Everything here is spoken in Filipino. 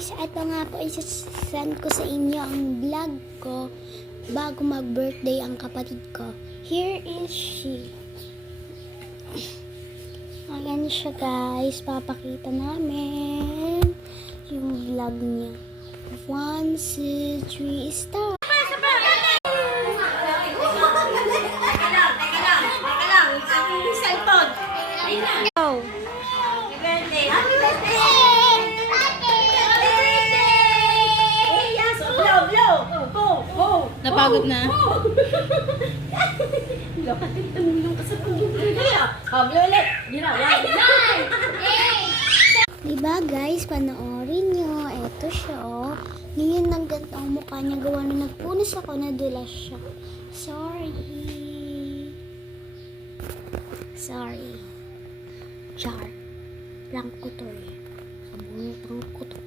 guys, ito nga po isasend ko sa inyo ang vlog ko bago mag-birthday ang kapatid ko. Here is she. Ayan siya guys, papakita namin yung vlog niya. 1, 2, 3, start! Oh. Napagod na? Diba guys, panoorin nyo. Eto siya oh. Ngayon ng ganito ang mukha niya. Gawa na nagpunas ako, nadulas siya. Sorry. Sorry. Char. Prank ko to eh. Sabunong prank ko to.